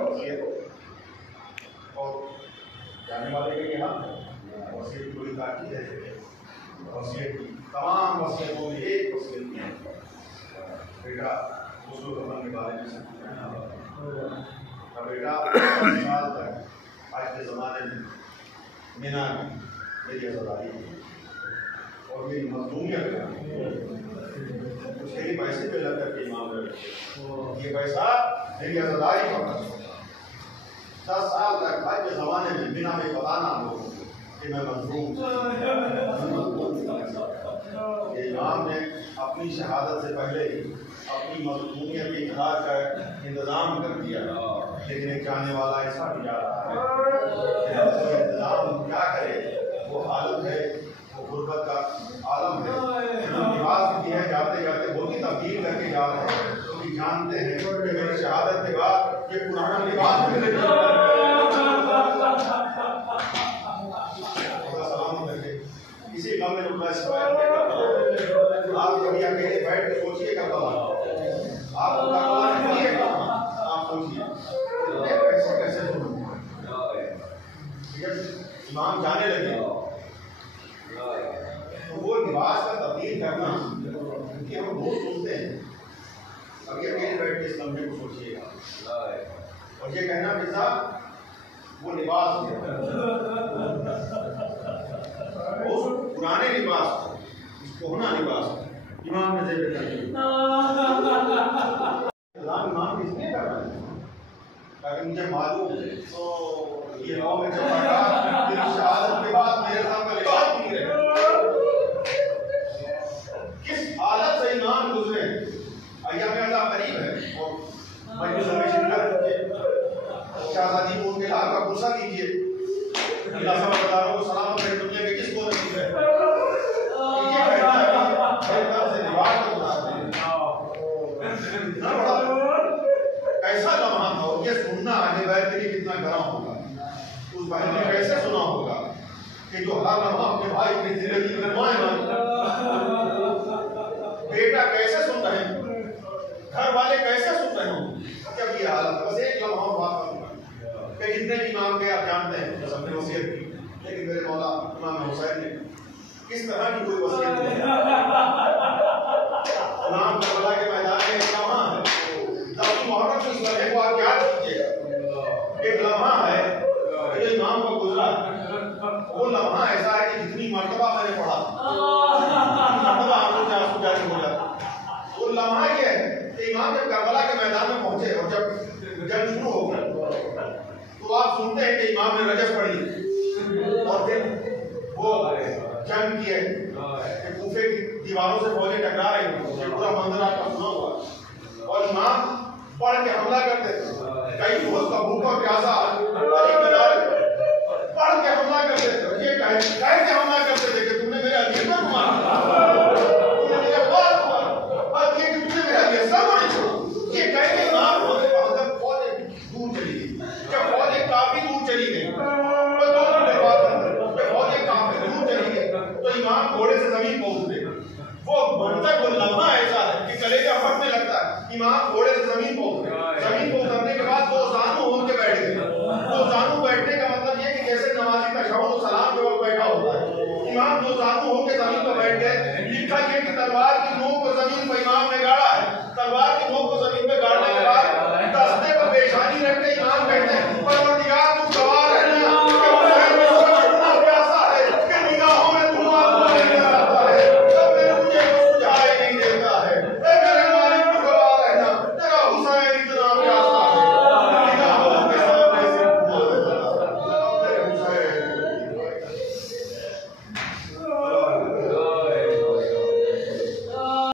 वसीयत और जाने वाले के यहाँ वसीयत की बड़ी ताकीद है। वसीयत की तमाम वसीयतों में एक वसीयत है बेटा गुस्ल करने के बारे में बेटा 10 साल तक आज के ज़माने में मिना में मेरी आज़ादारी और मेरी मजलूमियत उसके लिए पैसे पे लग करके इमाम ये पैसा मेरी आज़ादारी का 10 साल तक आज के ज़माने में बिना में बताना लोगों को कि मैं मजलूम। ये इमाम ने अपनी शहादत से पहले ही अपनी मजलूमियत के इकरार का इंतज़ाम कर दिया, लेकिन एक जाने वाला ऐसा भी जा रहा है इंतज़ाम क्या करे। वो हालत है, वो गुर्बत का आलम है, लिबास भी है, जाते जाते वो भी तब्दील करके जा रहे हैं क्योंकि जानते हैं कि मेरी शहादत के बाद ये पुराना लिबास इसी गम में रुकना आप कभी अकेले बैठ के सोचिए करबला, आप सोचिए कैसे इमाम जाने लगे तो वो लिबास का तब्दील करना कि हम बहुत सुनते हैं। अभी अकेले बैठ के इस लम्हे को सोचिएगा और ये कहना कि साहब वो लिबास वो पुराने लिबास कोहना लिबास इमाम ने दे दिया। इमाम इसलिए कर रहा है ताकि मुझे मालूम है तो ये गाँव में जब शहादत के बाद मेरे सामने लिबास नहीं रहे किस हालत से इमाम गुजरे। अय्याम अज़ा करीब है और मजलिस में शिरकत कीजिए, शहजादी को उनके लाल का गुस्सा कीजिए। अल्लाह सब बता रहा हूँ सलामत है दुनिया के किसको नसीब है। ये कहना है कि से रिवाज को बताते हैं ना बड़ा कैसा लम्हा था और ये सुनना अहले बैत के लिए कितना गरम होगा। उस बहन ने कैसे सुना होगा कि जो हर लम्हा अपने भाई की जिंदगी में बेटा कैसे सुन रहे हैं, घर वाले कैसे सुन रहे हो जब ये हालत। बस एक लम्हा बात करूंगा कि जितने भी इमाम के आप जानते हैं बस अपने वसीयत की, लेकिन मेरे मौला इमाम हुसैन ने किस तरह की कोई वसीयत नहीं। इमाम करबला के मैदान में एक लम्हा है, ताकि मोहर्रम की इस लम्हे को आप याद कीजिएगा। एक लम्हा है जो इमाम को गुजरा, वो लम्हा ऐसा है कि जितनी मर्तबा मैंने पढ़ा आंसू जारी हो जाता। वो लम्हा ये है कि इमाम जब करबला के मैदान में पहुंचे और जब जंग शुरू हो गई तो आप सुनते हैं कि इमाम ने रजब पढ़ी और फिर वो जंग किए कि कूफे की दीवारों से फौजें टकरा रही, ये पूरा मंजर आपका सुना हुआ। और इमाम पढ़ के हमला करते थे, कई दोस्त का भूखा प्यासा